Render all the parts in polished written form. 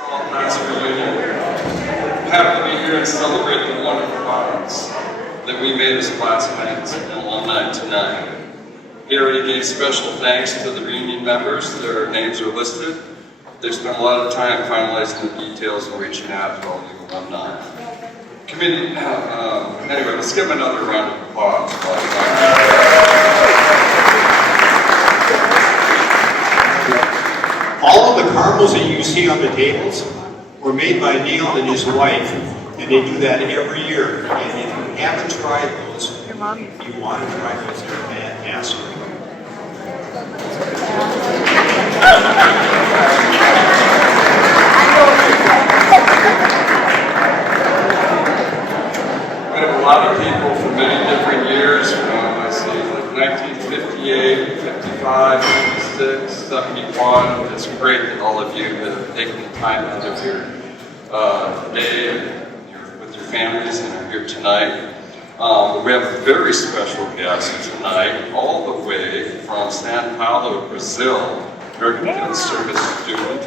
All class reunion. I'm happy to be here and celebrate the wonderful bonds that we made as classmates and alumni tonight. He already gave special thanks to the reunion members. Their names are listed. They spent a lot of time finalizing the details and reaching out to all you alumni. Committee, anyway, let's give them another round of applause. All of the caramels that you see on the tables were made by Neil and his wife, and they do that every year. And if you haven't tried those, you want to try those. They're fantastic. We have a lot of people from many different years. I see like 1958, 55, 56, 71. It's great that all of you have taken the time out of your day with your families and are here tonight. We have a very special guest tonight, all the way from São Paulo, Brazil, American Field Service student.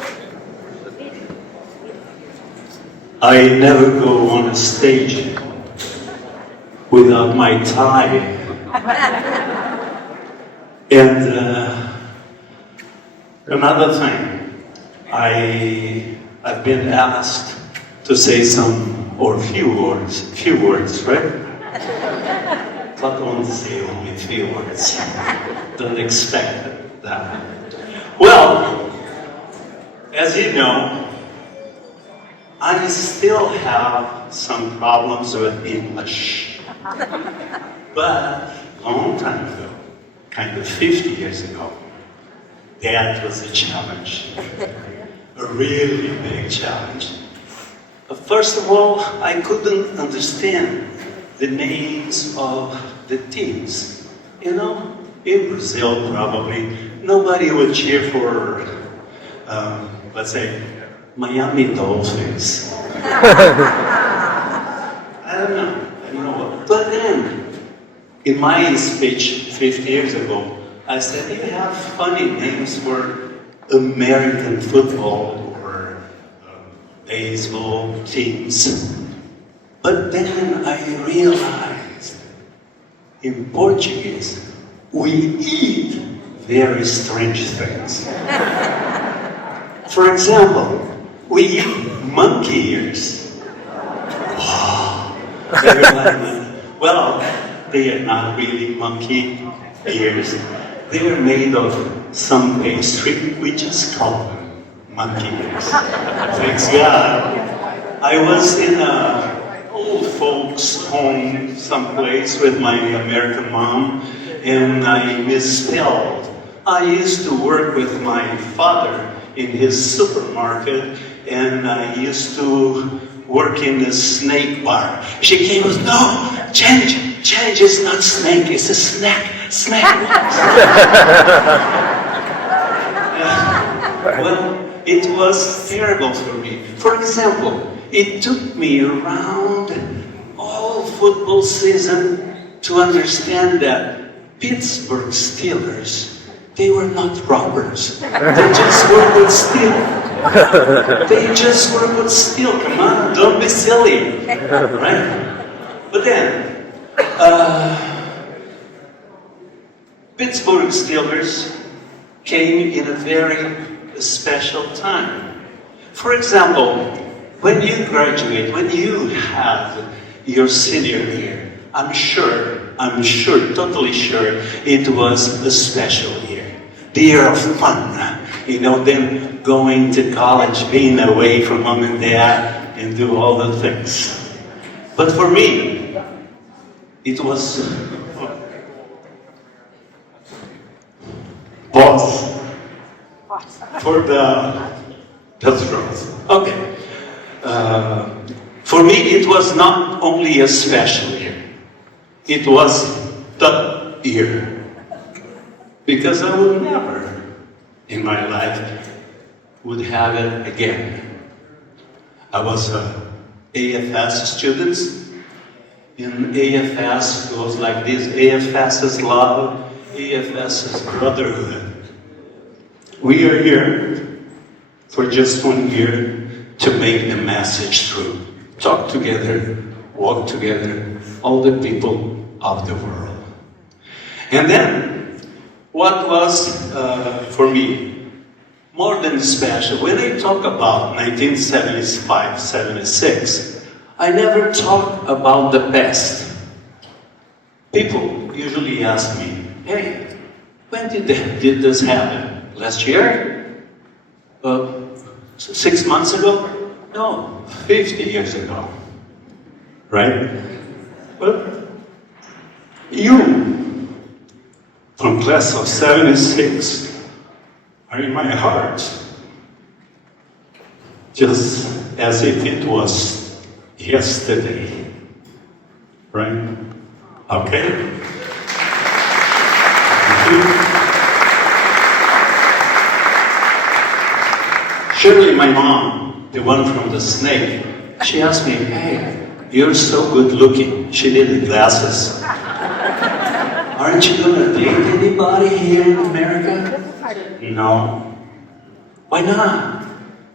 I never go on a stage without my tie. And another thing, I've been asked to say few words, right? But don't say only few words. Don't expect that. Well, as you know, I still have some problems with English. But a long time ago, kind of 50 years ago, that was a challenge. A really big challenge. First of all, I couldn't understand the names of the teams. You know, in Brazil probably, nobody would cheer for, let's say, Miami Dolphins. I don't know. But then, in my speech 50 years ago, I said, you have funny names for American football or baseball teams. But then I realized, in Portuguese, we eat very strange things. For example, we eat monkey ears. Wow. Well, they are not really monkey ears. They were made of some pastry. We just call them monkey ears. Thanks God. I was in an old folks' home someplace with my American mom, and I misspelled. I used to work with my father in his supermarket, and I used to work in the snake bar. She came and said, no, change is not snake, it's a snack. Well, it was terrible for me. For example, it took me around all football season to understand that Pittsburgh Steelers, they were not robbers. They just work with steel. They just work with steel. Come on, don't be silly. Right? But then, Pittsburgh Steelers came in a very special time. For example, when you graduate, when you have your senior year, I'm sure, totally sure, it was a special year. The year of fun, you know, them going to college, being away from mom and dad, and do all the things. But for me, it was both. For the truth. Okay. For me, it was not only a special year. It was the year. Because I would never, in my life, would have it again. I was a AFS student. In AFS, it was like this: AFS is love, AFS is brotherhood. We are here for just 1 year to make the message through. Talk together, walk together, all the people of the world. And then, what was, for me, more than special, when I talk about 1975, 76, I never talk about the past. People usually ask me, hey, when did this happen? Last year? 6 months ago? No, 50 years ago. Right? Well, you, from class of 76, are in my heart. Just as if it was yesterday. Right? Okay? Thank you. Surely my mom, the one from the snake, she asked me, hey, you're so good looking. She needed glasses. Aren't you gonna date anybody here in America? No. Why not?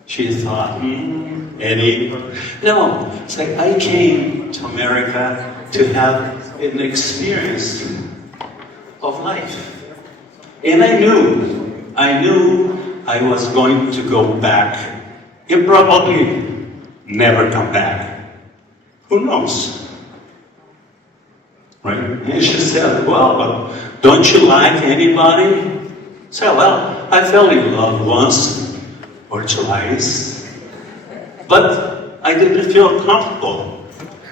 She thought, any? No. It's like I came to America to have an experience of life. And I knew I was going to go back and probably never come back. Who knows? Right? And she said, well, but don't you like anybody? I said, well, I fell in love once or twice, but I didn't feel comfortable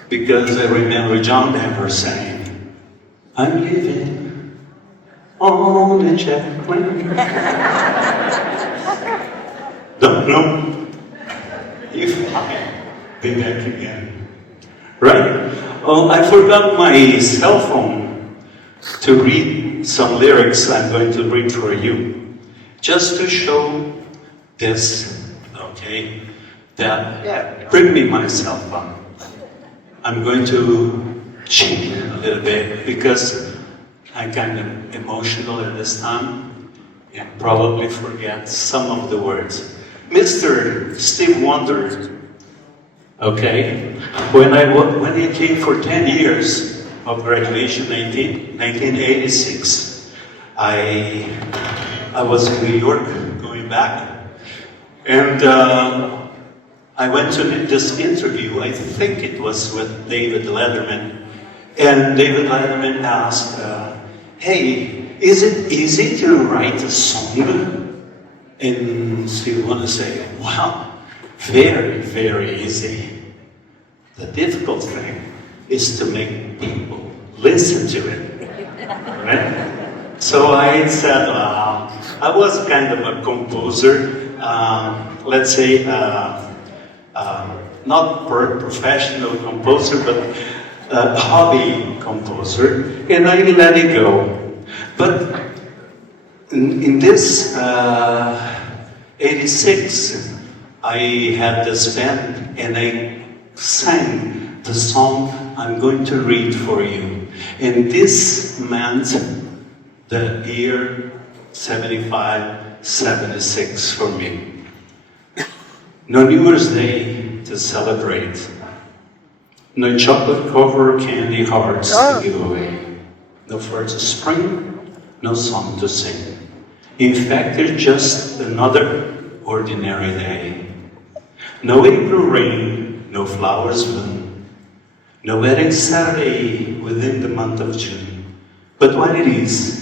because I remember John Denver saying, I'm leaving on the jet plane. Don't know if I'll be back again. Right? Oh, I forgot my cell phone to read some lyrics I'm going to read for you. Just to show this, okay, that, bring me my cell phone. I'm going to cheat a little bit because I'm kind of emotional at this time and probably forget some of the words. Mr. Steve Wonder, okay, when he came for 10 years of graduation, 1986, I was in New York going back, and I went to this interview. I think it was with David Letterman, and David Letterman asked, hey, is it easy to write a song? And Steve Wonder say, wow, very, very easy. The difficult thing is to make people listen to it, right? So I said, I was kind of a composer, let's say, not professional composer, but a hobby composer, and I let it go. But in this 86, I had this band, and I sang the song I'm going to read for you. And this meant the year 75, 76 for me. No New Year's Day to celebrate. No chocolate-covered candy hearts to give away. No first spring, no song to sing. In fact, it's just another ordinary day. No April rain, no flowers bloom, no wedding Saturday within the month of June. But what it is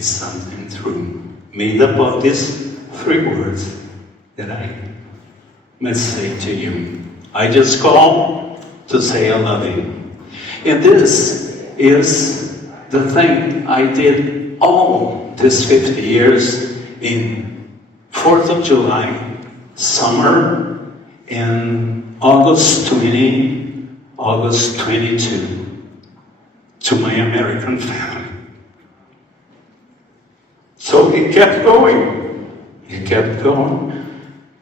something true, made up of these 3 words that I must say to you. I just call to say I love you. And this is the thing I did all these 50 years in 4th of July, summer, and August 20, August 22, to my American family. So it kept going. It kept going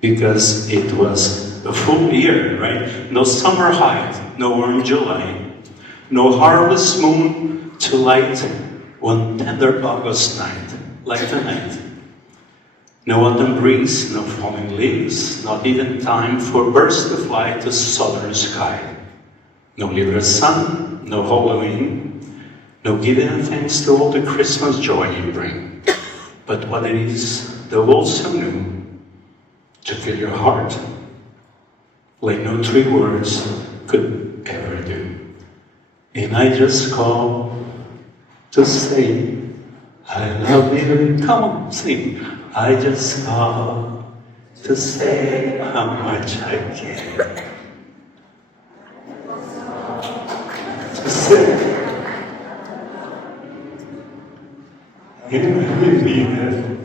because it was a full year, right? No summer height, no warm July, no harvest moon to light one tender August night, like tonight. No autumn breeze, no falling leaves, not even time for birds to fly to southern sky. No little sun, no Halloween, no giving thanks to all the Christmas joy you bring. But what it is, though also new, to fill your heart, like no three words could ever do. And I just call to say, I love you. Come on, sing. I just call to say how much I care. To say, and I really mean it.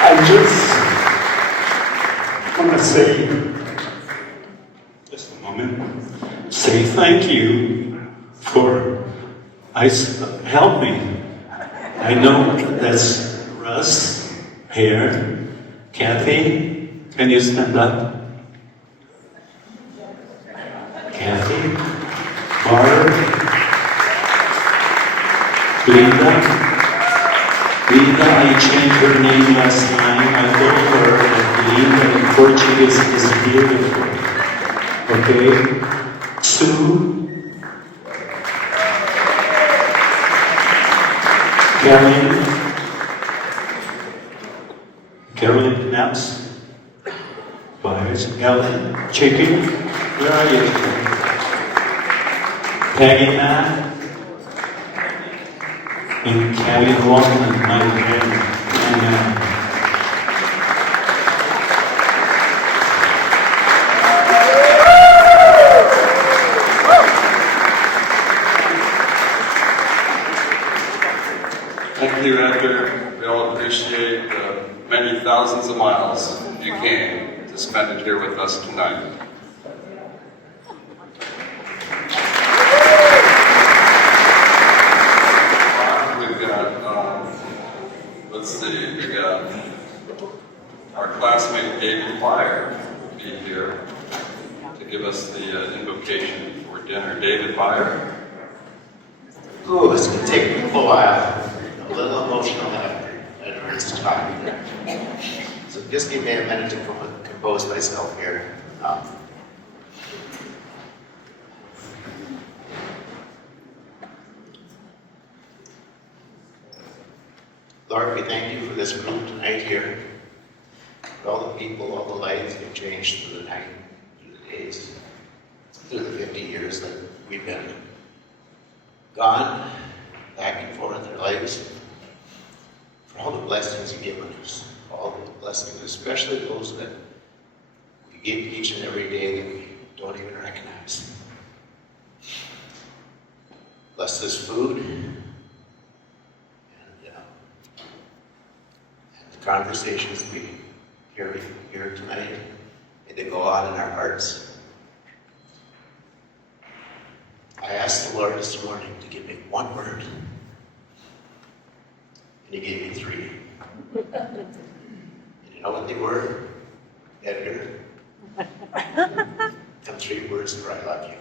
I just want to say, just a moment, say thank you for helping. I know that's Russ, here, Kathy, can you stand up? Kathy, Barb, Linda, I changed her name last time. I told her that Linda in Portuguese is beautiful. Okay? Sue, Carolyn Knaps, Where's Ellen? Chicken? Where are you? Peggy Matt? And Kelly Walton, my friend. Thank you, Edgar. We all appreciate the many thousands of miles you came to spend it here with us tonight. We've got, let's see, we got our classmate David Byer will be here to give us the invocation for dinner. David Byer. Ooh, it's going to take me a while. A little emotional after Edward's talking. So just give me a minute to compose myself here. Lord, we thank you for this group tonight here. For all the people, all the lives you've changed through the night, through the days, through the 50 years that we've been gone, back and forth in our lives, for all the blessings you've given us, all the blessings, especially those that we give each and every day that we don't even recognize. Bless this food and the conversations we hear here tonight, and they go on in our hearts. I asked the Lord this morning to give me one word, and He gave me three. And you know what they were? Edgar. And three words for I love you.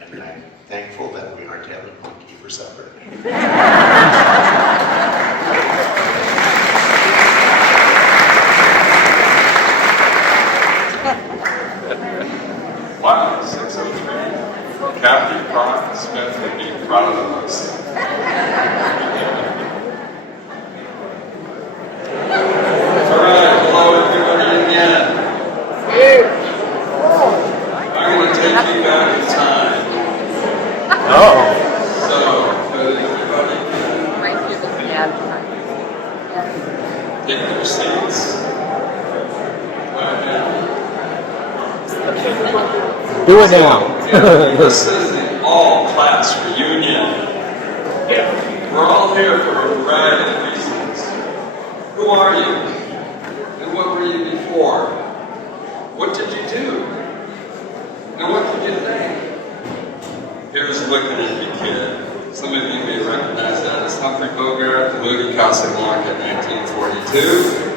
And I'm thankful that we aren't having monkey for supper. Wow, 603. Kathy Smith would be proud of us. All right, hello everybody again. I'm going to take you back in time. So, could everybody take their seats? Go ahead. Do it now. This is the all-class reunion. We're all here for a variety of reasons. Who are you? And what were you before? What did you do? And what did you think? Here's looking at the kid. Some of you may recognize that as Humphrey Bogart, the movie Casablanca in 1942.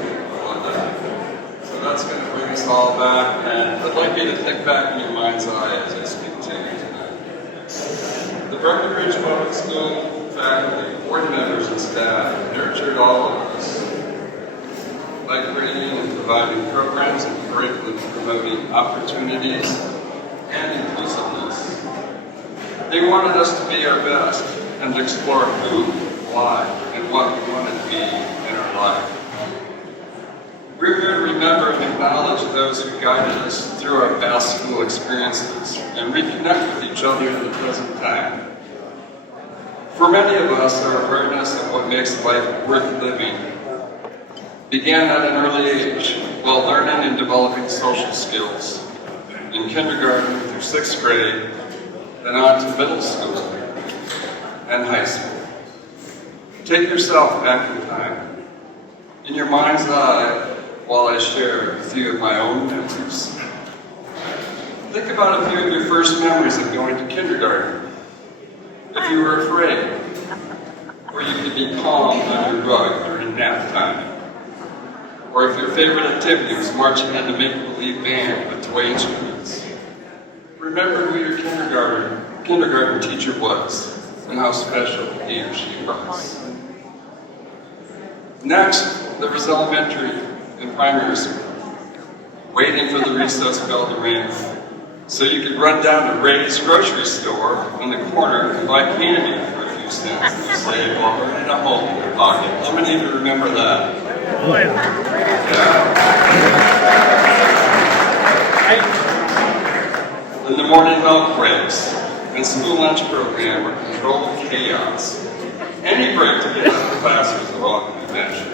So that's going to bring us all while back, and I'd like you to think back in your mind's eye as I speak to you tonight. The Breckenridge Public School faculty, board members, and staff nurtured all of us by creating and providing programs and curriculum promoting opportunities and inclusiveness. They wanted us to be our best and explore who, why, and what we wanted to be in our life. We're here to remember and acknowledge those who guided us through our past school experiences and reconnect with each other in the present time. For many of us, our awareness of what makes life worth living began at an early age while learning and developing social skills in kindergarten through 6th grade, then on to middle school and high school. Take yourself back in time, in your mind's eye, while I share a few of my own memories. Think about a few of your first memories of going to kindergarten. If you were afraid, or you could be calm on your rug during nap time. Or if your favorite activity was marching in the make-believe band with toy instruments. Remember who your kindergarten teacher was and how special he or she was. Next, there was elementary and primary school, waiting for the recess bell to ring so you could run down to Ray's grocery store on the corner and buy candy for a few cents and save while earning a hole in your pocket. How many of you remember that? In the morning milk breaks and school lunch program were controlled chaos. Any break to get out of class was a welcome adventure.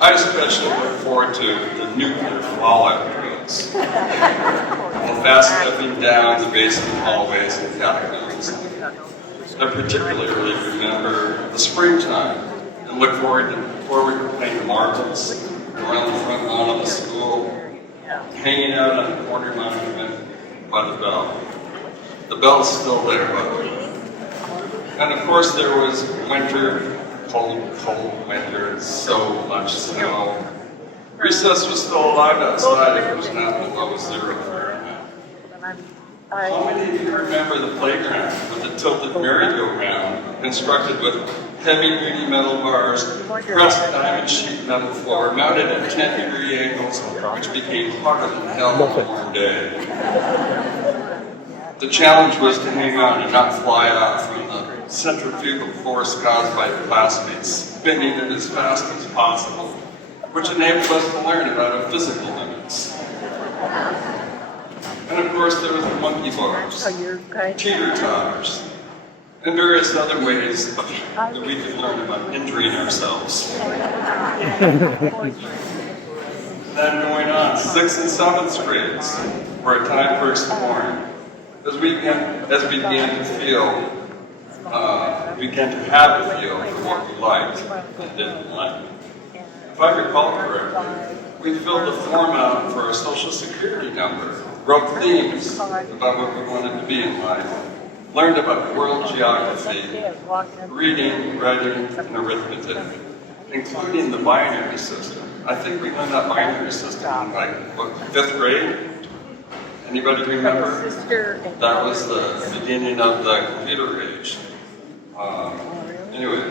I especially look forward to the nuclear fallout drills while fast stepping down the basement hallways and catacombs. I particularly remember the springtime and look forward to playing marbles around the front lawn of the school, hanging out on the corner monument by the bell. The bell's still there, by the way. And of course there was winter, cold winter, and so much snow. Recess was still alive outside if it was not below 0 Fahrenheit. How many of you remember the playground with the tilted merry-go-round constructed with heavy-duty metal bars, pressed diamond sheet metal floor, mounted at 10-degree angles, which became harder than hell on a warm day? The challenge was to hang on and not fly out from the centrifugal force caused by classmates spinning it as fast as possible, which enabled us to learn about our physical limits. And of course there was the monkey bars, teeter-totters, and various other ways that we could learn about injuring ourselves. Then going on, 6th and 7th grades were a time for exploring. As we began to feel, began to have a feel for what we liked and didn't like. If I recall correctly, we filled the form out for our social security number, wrote themes about what we wanted to be in life, learned about world geography, reading, writing, and arithmetic, including the binary system. I think we learned that binary system in like, what, 5th grade? Anybody remember? That was the beginning of the computer age. Anyway,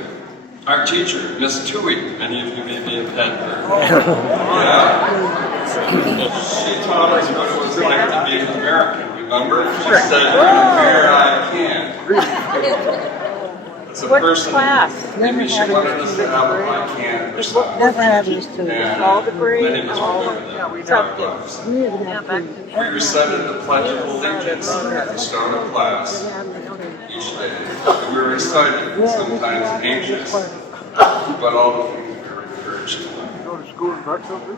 our teacher, Miss Tui, many of you maybe have had her. Yeah. She taught us what it was like to be an American, remember? She said, "Where I can." As a person, maybe she wanted us to have a I can or something. And all the grades, many of us all remember that. We recited the Pledge of Allegiance at the start of class each day. And we were excited, sometimes anxious, but all the things we were encouraged to learn.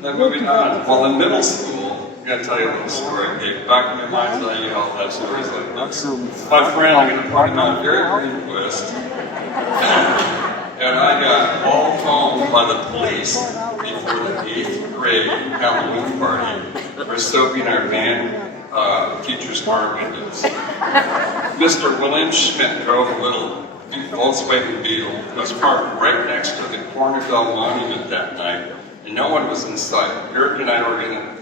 Then moving on, well in middle school, I'm going to tell you a little story. Okay, back in your mind's eye, you all have stories like this. My friend, I'm going to point him out, Gary Greenquist, and I got hauled home by the police before the 8th grade Halloween party for soaping our band teacher's car windows. Mr. William Schmidt drove a little Volkswagen Beetle. It was parked right next to the Corner Bell Monument that night, and no one was in sight. Eric and I were going to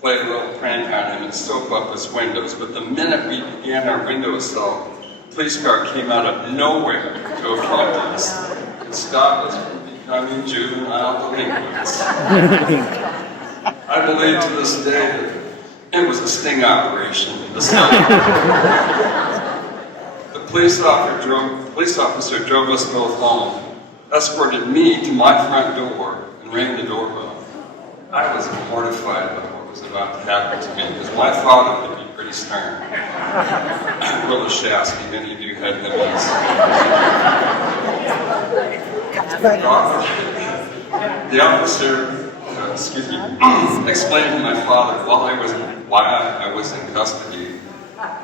play a little prank on him and soap up his windows. But the minute we began our window assault, a police car came out of nowhere to affront us and stop us from becoming juvenile delinquents. I believe to this day that it was a sting operation. The police officer drove us both home, escorted me to my front door, and rang the doorbell. I was mortified by what was about to happen to me, because my father could be pretty stern. Willa Shasky, many of you had him as. The officer, explained to my father why I was in custody,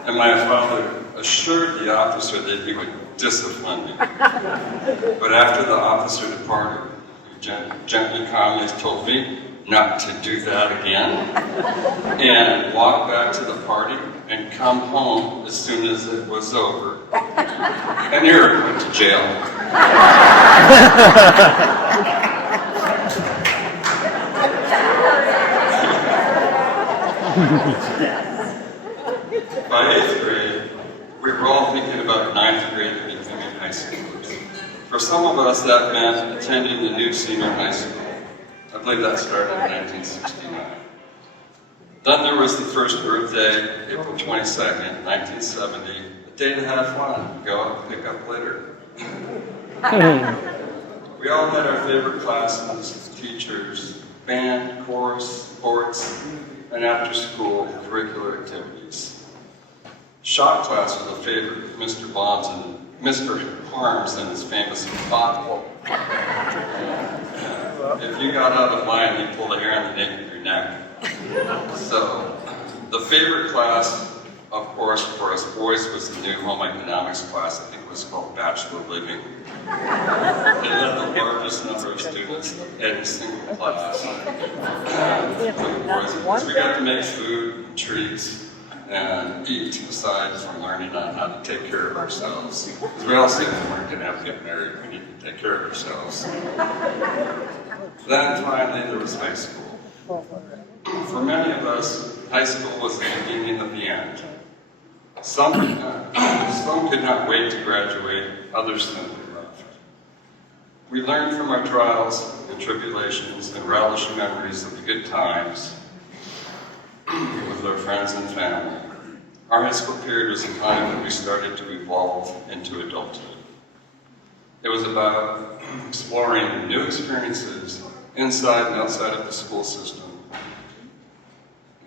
and my father assured the officer that he would discipline me. But after the officer departed, he gently, calmly told me not to do that again, and walk back to the party and come home as soon as it was over. And Eric went to jail. By 8th grade, we were all thinking about 9th grade and becoming high schoolers. For some of us, that meant attending the new senior high school. I believe that started in 1969. Then there was the first Earth Day, April 22nd, 1970, a day to have fun, go out and pick up litter. We all had our favorite classes, teachers, band, chorus, sports, and after-school curricular activities. Shop class was a favorite of Mr. Bonds and Mr. Harms and his famous bottle. If you got out of line, he'd pull the hair on the nape of your neck. So, the favorite class, of course, for us boys was the new home economics class. I think it was called Bachelor Living. It had the largest number of students of any single class. For the boys, because we got to make food, and treats, and eat aside from learning on how to take care of ourselves. Because we all said we weren't going to have to get married, we need to take care of ourselves. Then finally there was high school. For many of us, high school was the beginning of the end. Some could not wait to graduate, others simply left. We learned from our trials and tribulations and relished memories of the good times with our friends and family. Our high school period was a time when we started to evolve into adulthood. It was about exploring new experiences inside and outside of the school system,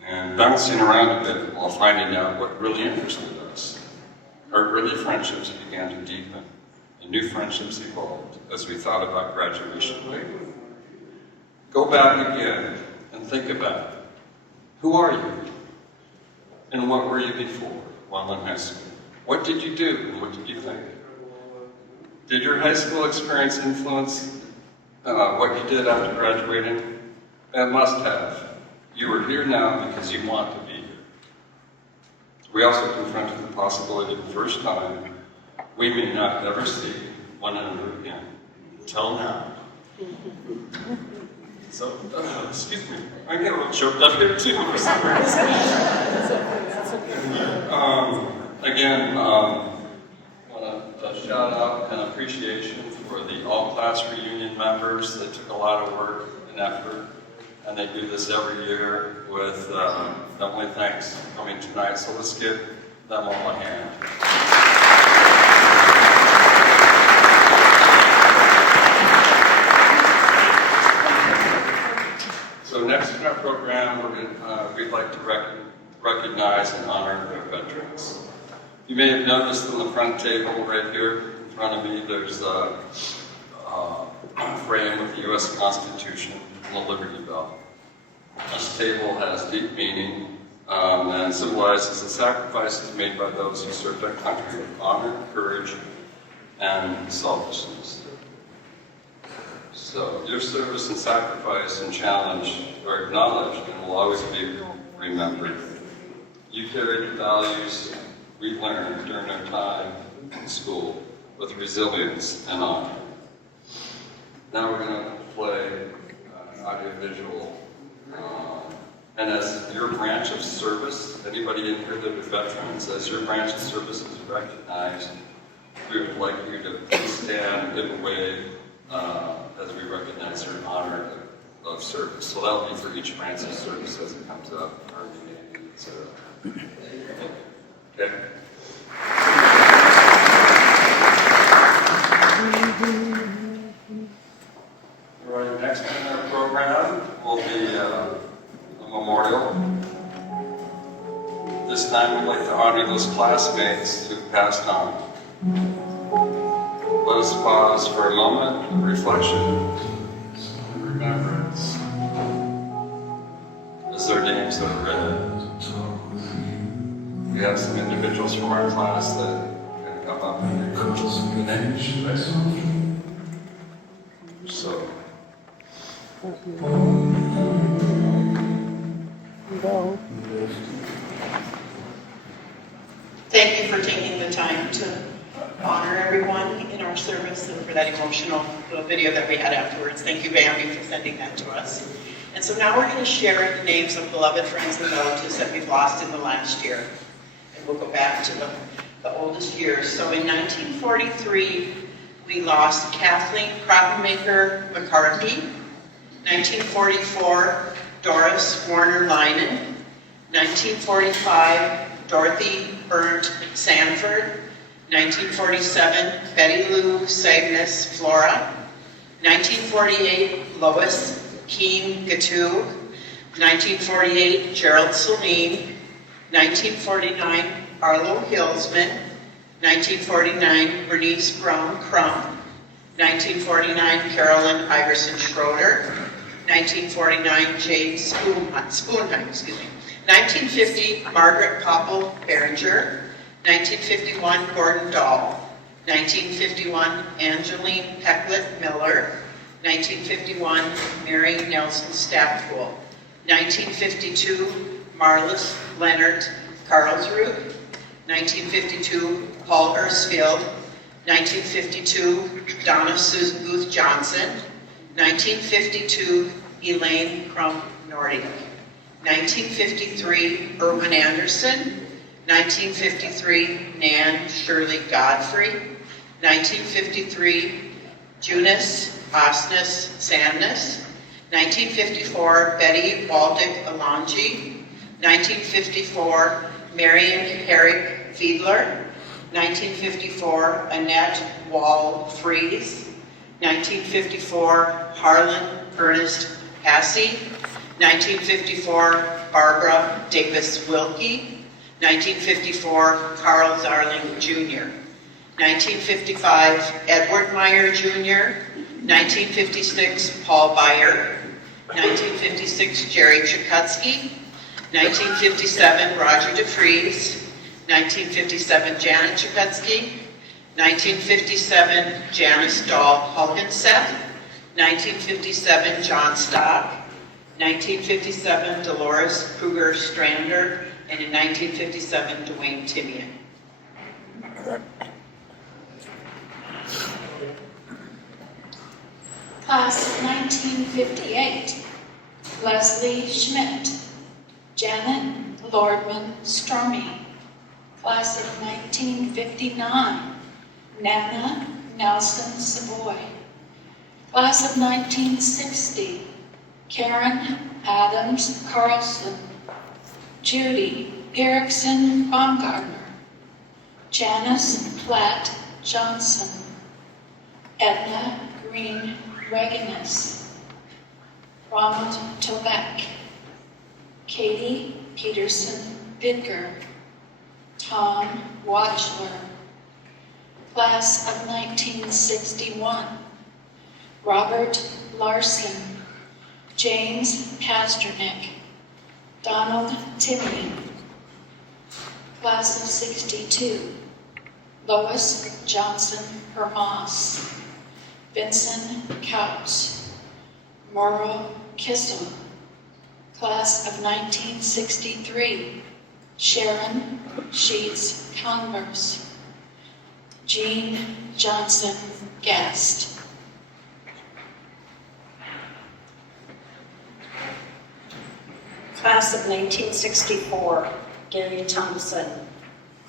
and bouncing around a bit while finding out what really interested us. Our early friendships began to deepen, and new friendships evolved as we thought about graduation day. Go back again and think about it. Who are you? And what were you before while in high school? What did you do and what did you think? Did your high school experience influence what you did after graduating? It must have. You are here now because you want to be here. We also confronted the possibility the first time we may not ever see one another again. Until now. So, excuse me, I get a little choked up here too for some reason. Again, I want to shout out and appreciation for the all-class reunion members. They took a lot of work and effort, and they do this every year with not only thanks for coming tonight, so let's give them all a hand. So next in our program, we'd like to recognize and honor our veterans. You may have noticed on the front table right here in front of me, there's a frame with the U.S. Constitution and the Liberty Bell. This table has deep meaning and symbolizes the sacrifices made by those who served our country with honor, courage, and selflessness. So your service and sacrifice and challenge are acknowledged and will always be remembered. You carried the values we learned during our time in school with resilience and honor. Now we're going to play an audiovisual And as your branch of service, anybody in here that is veterans, as your branch of service is recognized, we would like you to please stand and give a wave as we recognize your honor of service. So that'll be for each branch of service as it comes up. Okay. All right, next in our program will be a memorial. This time we'd like to honor those classmates who passed on. Let us pause for a moment of reflection and remembrance as their names are read. We have some individuals from our class that can come up and read the names. So. Thank you for taking the time to honor everyone in our service and for that emotional little video that we had afterwards. Thank you, Bambi, for sending that to us. And so now we're going to share the names of beloved friends and relatives that we've lost in the last year. And we'll go back to the oldest years. So in 1943, we lost Kathleen Krottenmaker McCarthy. 1944, Doris Warner Leinen. 1945, Dorothy Burnt Sanford. 1947, Betty Lou Sagnes Flora. 1948, Lois Keen Gatu. 1948, Gerald Celine. 1949, Arlo Hillsman. 1949, Bernice Brown Crump. 1949, Carolyn Iverson Schroeder. 1949, Jane Spoonheim, 1950, Margaret Popple Behringer. 1951, Gordon Dahl. 1951, Angeline Pecklet Miller. 1951, Mary Nelson Stappool. 1952, Marlis Leonard Carlsrud. 1952, Paul Ersfield. 1952, Donna Susan Booth Johnson. 1952, Elaine Crump Nordic. 1953, Erwin Anderson. 1953, Nan Shirley Godfrey. 1953, Junice Osnes Sandness. 1954, Betty Waldick Alonji. 1954, Marion Herrick Fiedler. 1954, Annette Wall Fries. 1954, Harlan Ernest Passy. 1954, Barbara Davis Wilkie. 1954, Carl Zarling Jr. 1955, Edward Meyer Jr. 1956, Paul Beyer. 1956, Jerry Chukutsky. 1957, Roger DeFries. 1957, Janet Chukutsky. 1957, Janice Dahl Hulkenseth. 1957, John Stock. 1957, Dolores Kruger Strander. And in 1957, Dwayne Timian. Class of 1958, Leslie Schmidt, Janet Lordman Stormy. Class of 1959, Nana Nelson Savoy. Class of 1960, Karen Adams Carlson, Judy Erickson Baumgartner, Janice Platt Johnson, Edna Green Reganis, Ronald Tovek, Katie Peterson Bidger, Tom Watchler. Class of 1961, Robert Larson, James Pasternak, Donald Timian. Class of 62, Lois Johnson Hermas, Vincent Couch, Merle Kissel. Class of 1963, Sharon Sheets Converse, Jean Johnson Gast. Class of 1964, Gary Thompson.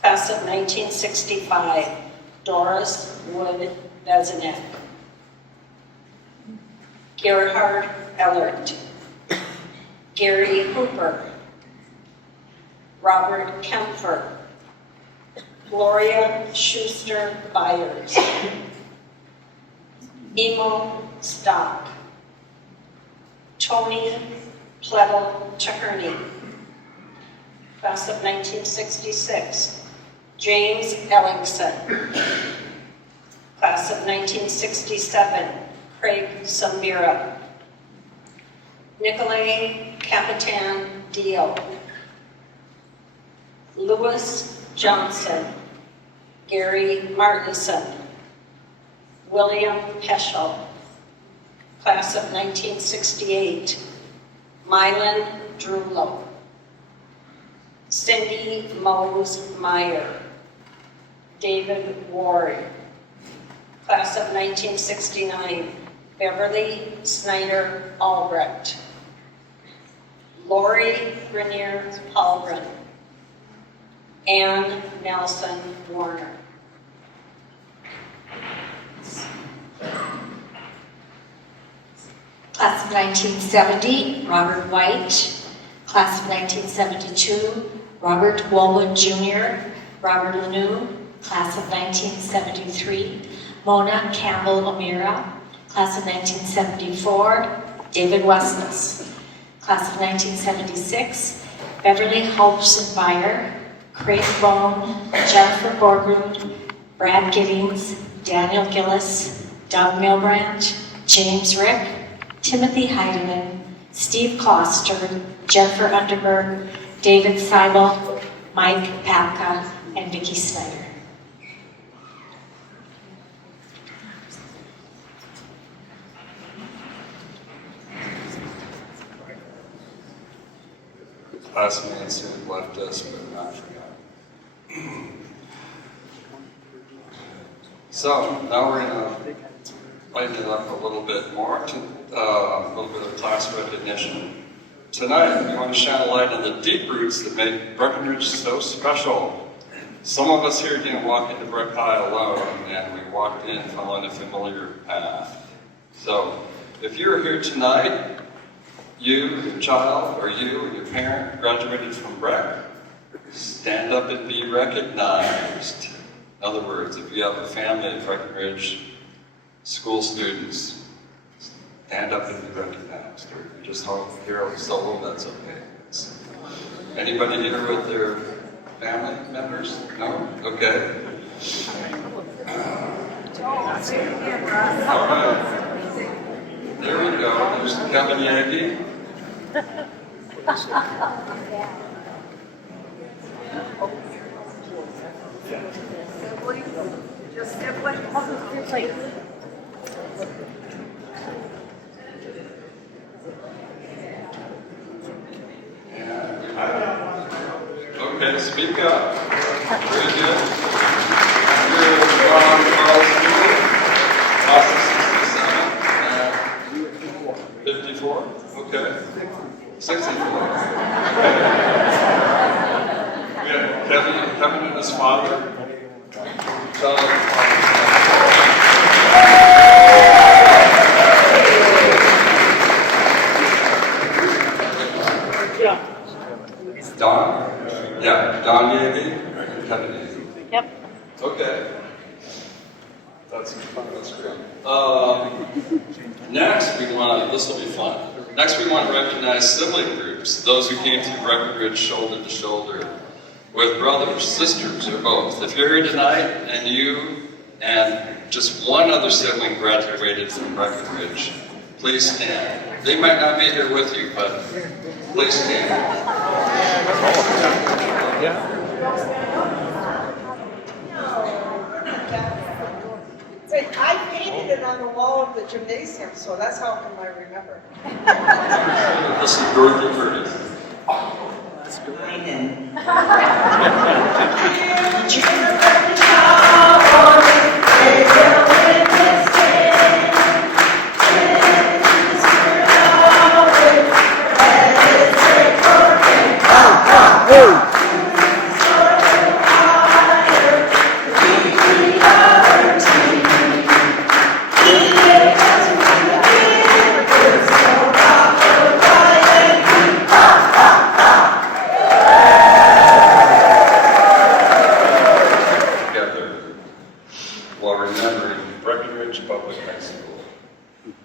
Class of 1965, Doris Wood Bezenek. Gerhard Ellert. Gary Hooper. Robert Kempfer. Gloria Schuster Byers. Emo Stock. Tony Plettle Taherney. Class of 1966, James Ellingson. Class of 1967, Craig Samira. Nicolay Capitan Dio. Louis Johnson. Gary Martinson. William Peschel. Class of 1968, Mylan Drulo. Cindy Mose Meyer. David Ward. Class of 1969, Beverly Snyder Albrecht. Lori Grenier Palgren. Ann Nelson Warner. Class of 1970, Robert White. Class of 1972, Robert Walwood Jr., Robert Lanou. Class of 1973, Mona Campbell O'Meara. Class of 1974, David Westness. Class of 1976, Beverly Holson Meyer, Craig Bone, Jennifer Borgrud, Brad Giddings, Daniel Gillis, Doug Milbrandt, James Rick, Timothy Heidemann, Steve Kloster, Jennifer Underberg, David Seibel, Mike Papka, and Vicki Snyder. Classmates who have left us but not forgotten. So now we're going to lighten it up a little bit more, to a little bit of class recognition. Tonight, we want to shine a light on the deep roots that make Breckenridge so special. Some of us here didn't walk into Breck High alone, and we walked in following a familiar path. So, if you're here tonight, you, your child, or you and your parent graduated from Breck, stand up and be recognized. In other words, if you have a family of Breckenridge school students, stand up and be recognized. Or if you just hear a solo, that's okay. Anybody here with their family members? No? Okay. All right. There we go. There's Kevin Yankee. Okay, speak up. Very good. You're from Charles School, class of 67, 54, okay. 64. We have Kevin and his father. Don? Yeah, Don Yankee and Kevin Yankee. Yep. Okay. That's great. Next, this will be fun. Next, we want to recognize sibling groups, those who came through Breckenridge shoulder to shoulder with brothers, sisters, or both. If you're here tonight and you and just one other sibling graduated from Breckenridge, please stand. They might not be here with you, but please stand. I painted it on the wall of the gymnasium, so that's how come I remember. This is Dorothy Curtis. Let's go right in. while remembering Breckenridge Public High School.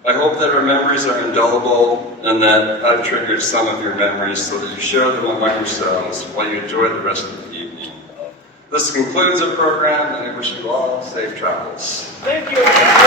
I hope that our memories are indelible and that I've triggered some of your memories so that you share them among yourselves while you enjoy the rest of the evening. This concludes our program, and I wish you all safe travels. Thank you.